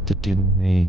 what to do to me.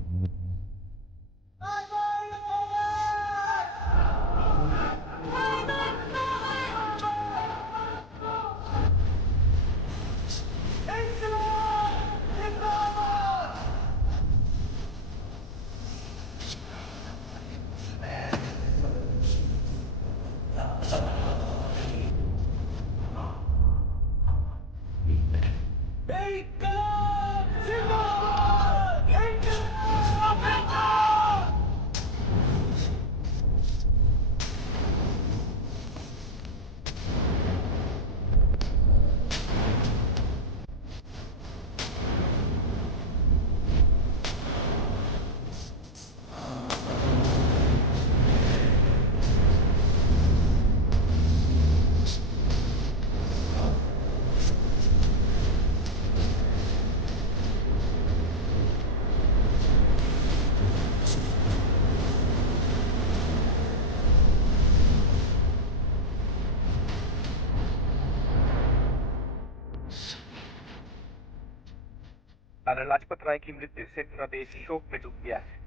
Lala लाजपत राय की मृत्यु से पूरा देश शोक में डूब गया है।